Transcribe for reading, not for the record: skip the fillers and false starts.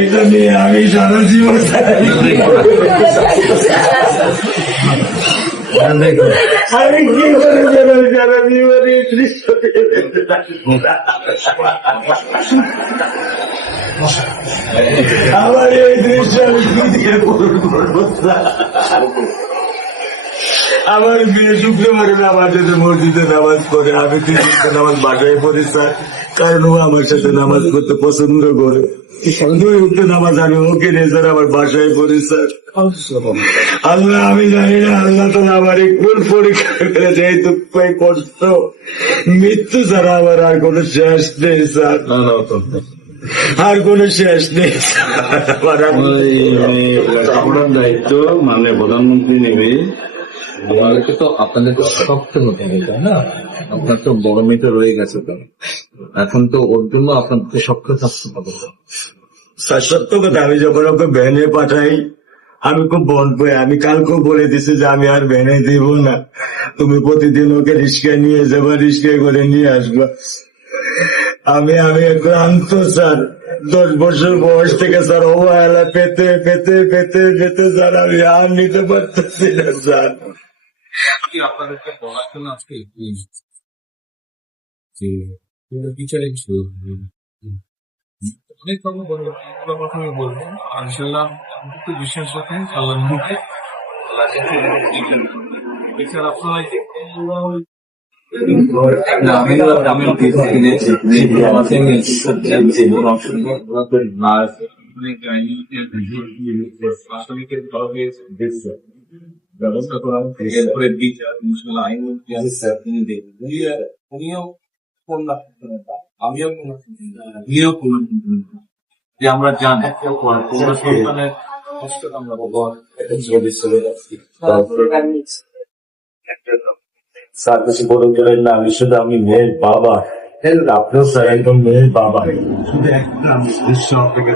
এটা নিয়ে আমি সারা জীবন আমি কি করে সারা জীবনে দৃশ্য আমার এই দৃশ্য আমি কি দিয়ে পূরণ করবো? আমার মেয়ে শুক্রবারে আমার সাথে মসজিদে নামাজ পড়ে, আমি তিনটা নামাজ বাসায় পড়ি স্যার, কারণ ও আমার সাথে নামাজ পড়তে পছন্দ করে। উঠতে নামাজ আমি ওকে নিয়ে স্যার আমার বাসায় পড়ি স্যার। আল্লাহ আমি জানি না, আল্লাহ তো আমার কোন পরীক্ষা করেছে, এই দুঃখ এই কষ্ট মৃত্যু ছাড়া আমার আর কোনো শেষ নেই স্যার, আর কোনো শেষ নেই। আপনার দায়িত্ব মানে প্রধানমন্ত্রী নেবে, আমাদেরকে তো আপনাদের তো সক্ষম হতে হবে, তাই না? আপনার তো বড় মেয়েটা রয়ে গেছে, তো এখন তো ওর জন্য আপনাদেরকে সক্ষম থাকতে হবে। স্যার সত্য কথা, আমি যখন ওকে ভ্যানে পাঠাই আমি খুব বল পাই। আমি কালকেও বলে দিছি যে আমি আর ভ্যানে দিব না, তুমি প্রতিদিন ওকে রিক্সায় নিয়ে যাবো, রিক্সায় করে নিয়ে আসবো। আমি ক্লান্ত স্যার, 10 বছর বয়স থেকে স্যার অবহেলা পেতে পেতে পেতে পেতে স্যার আমি আর নিতে পারতেছি না স্যার। আপনাদেরকে বলার জন্য আজকে অনেক কথা আমি বলবো। ইনশাল্লাহ আমি একটু বিশ্বাস রাখেন আল্লাহর মুখে, এছাড়া ব্যবস্থা করা এরপরে বিচার ইনশাল্লাহ আইন তিনি দেখবেন। উনিও কোন আমিও কোন যে আমরা জানি কোন সন্তানের কষ্ট আমরা স্যার কিছু বলে গেলেন না, আমি শুধু আমি মেয়ের বাবা, আপনিও স্যার একদম মেয়ের বাবা। শুধু একটা দৃশ্য আপনাকে